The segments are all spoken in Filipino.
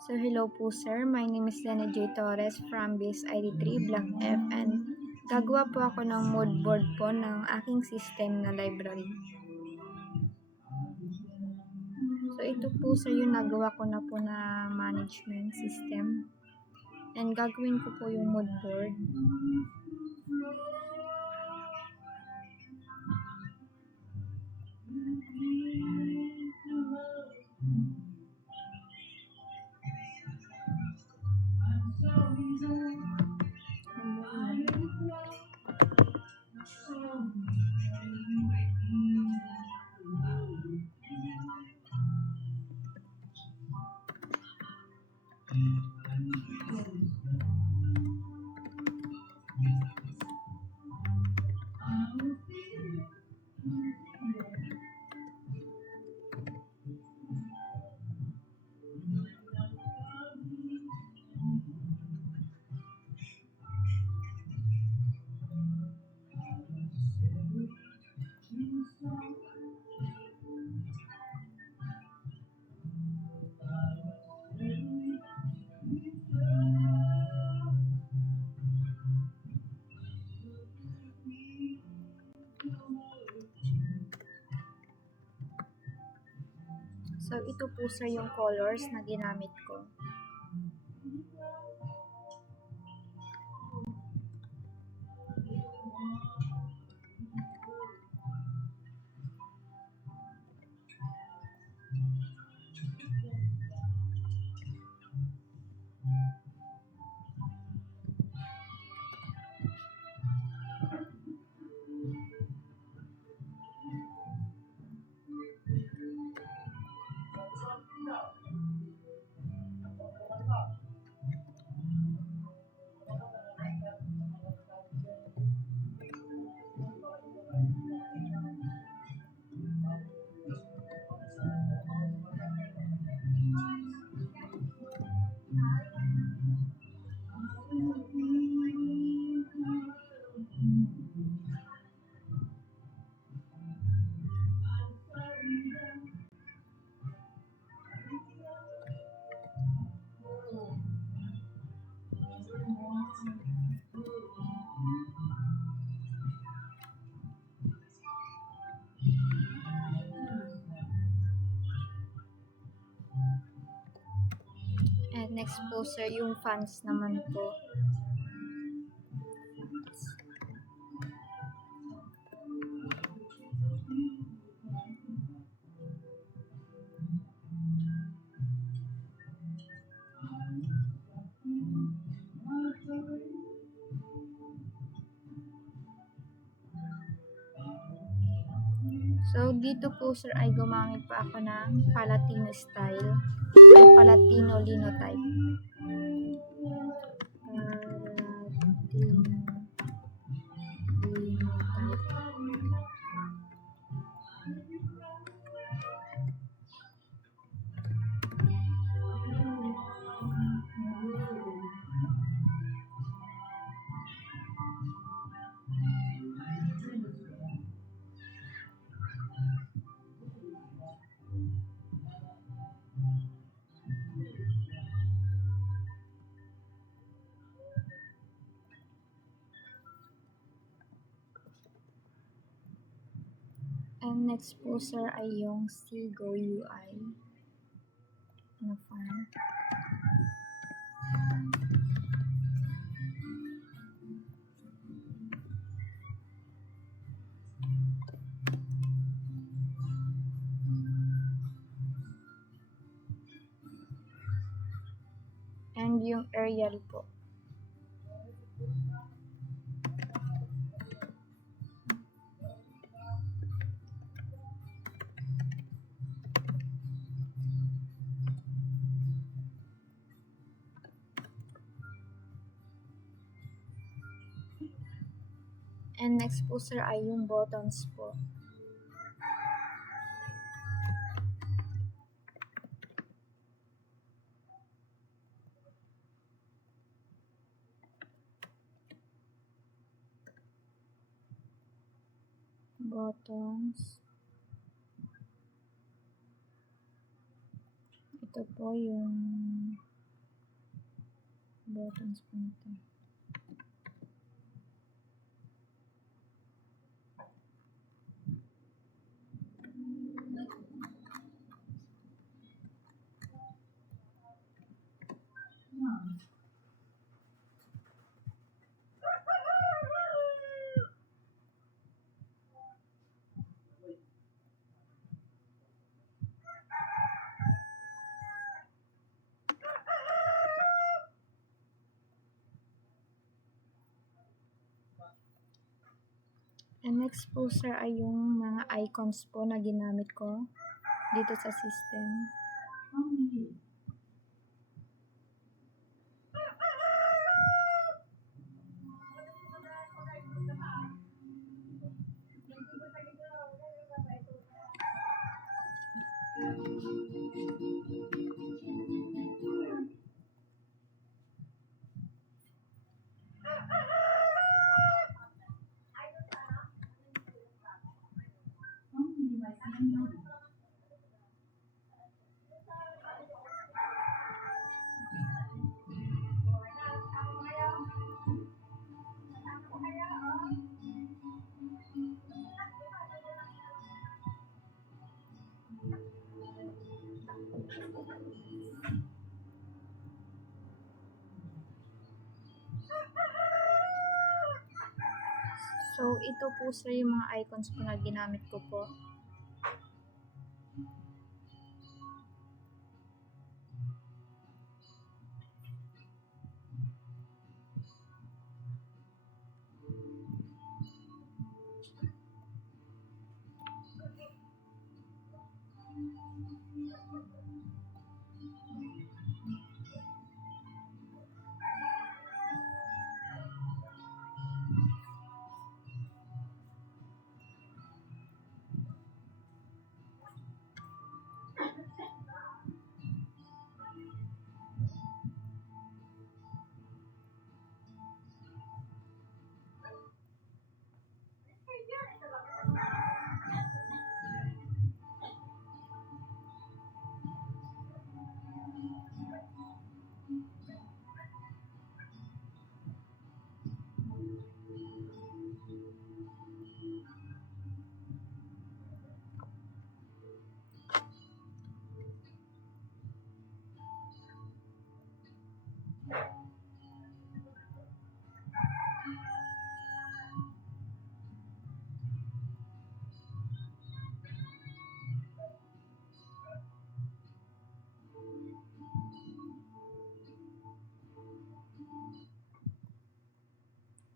So hello po sir, my name is Lena J. Torres from BS ID3 Block F and gagawa po ako ng mood board po ng aking system na library. So ito po sir yung nagawa ko na po na management system and gagawin ko po yung mood board. So ito po sir yung colors na ginamit ko. And next po sir yung fans naman po. So dito po sir ay gumamit pa ako ng Palatino style ay Palatino linotype. And next po sir ay yung Seago UI na font. And yung Arial po. And next po sir ay yung buttons po. Buttons. Ito po yung buttons po nito. And next po sir ay yung mga icons po na ginamit ko dito sa system. So, ito po sir yung mga icons po na ginamit ko po.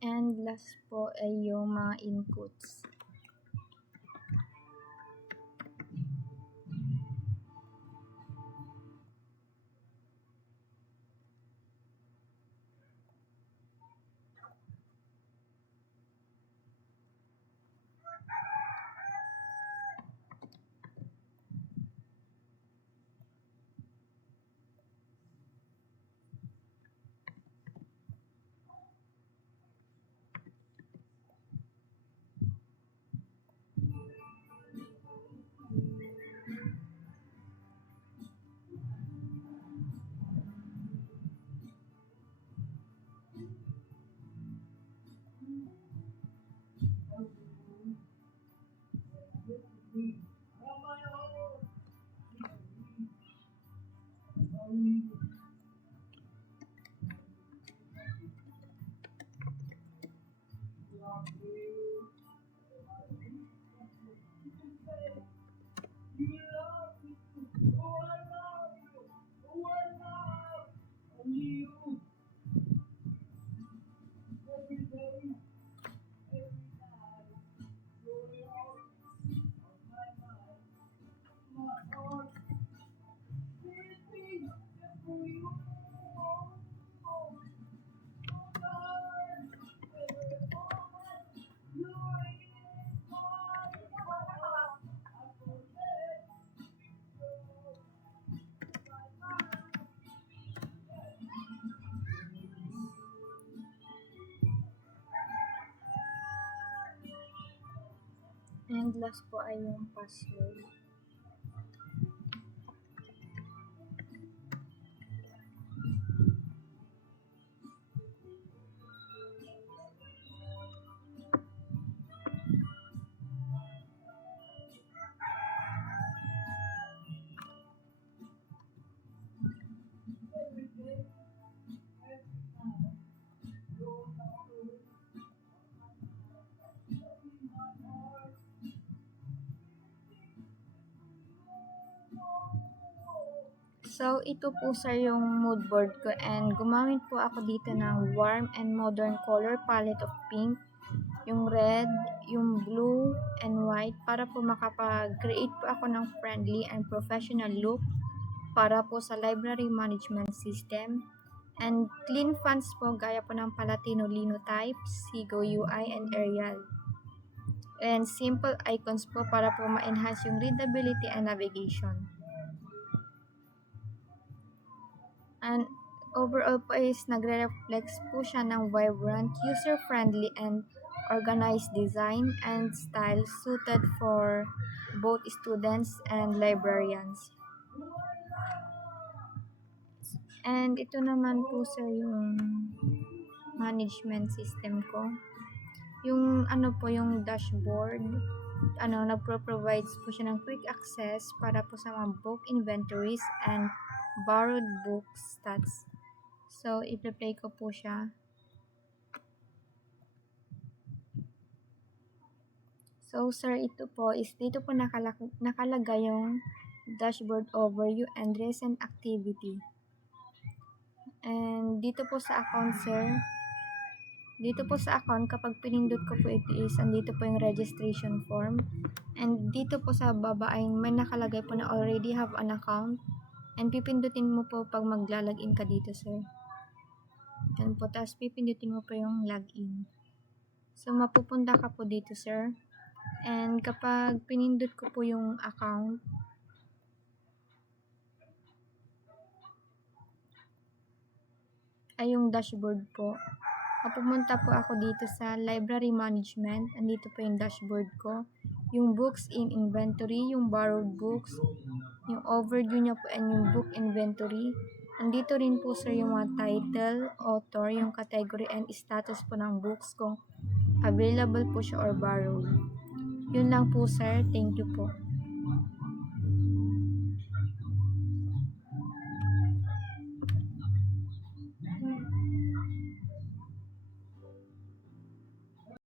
And last po ay yung mga inputs. And last po ay yung password. So, ito po sir yung mood board ko and gumamit po ako dito ng warm and modern color palette of pink, yung red, yung blue, and white para po makapag-create po ako ng friendly and professional look para po sa library management system. And clean fonts po gaya po ng Palatino Linotype, Sego UI, and Arial. And simple icons po para po ma-enhance yung readability and navigation. And overall po is nagre-reflect po siya ng vibrant, user-friendly, and organized design and style suited for both students and librarians. And ito naman po sir yung management system ko. Yung yung dashboard, nagpro-provides po siya ng quick access para po sa mga book inventories and borrowed book stats. So, i-play ko po siya. So, sir, ito po is dito po nakalagay yung dashboard overview and recent activity. And dito po sa account, sir, kapag pinindot ko po ito is, andito po yung registration form. And dito po sa baba ay may nakalagay po na already have an account. And pipindutin mo po pag maglalagin ka dito, sir. Yan po, tapos pipindutin mo po yung login. So, mapupunta ka po dito, sir. And kapag pinindot ko po yung account, ay yung dashboard po. Pupunta po ako dito sa library management. Andito po yung dashboard ko. Yung books in inventory, yung borrowed books, yung overview niya po, and yung book inventory. Andito rin po sir yung mga title, author, yung category, and status po ng books kung available po siya or borrowed. Yun lang po sir. Thank you po.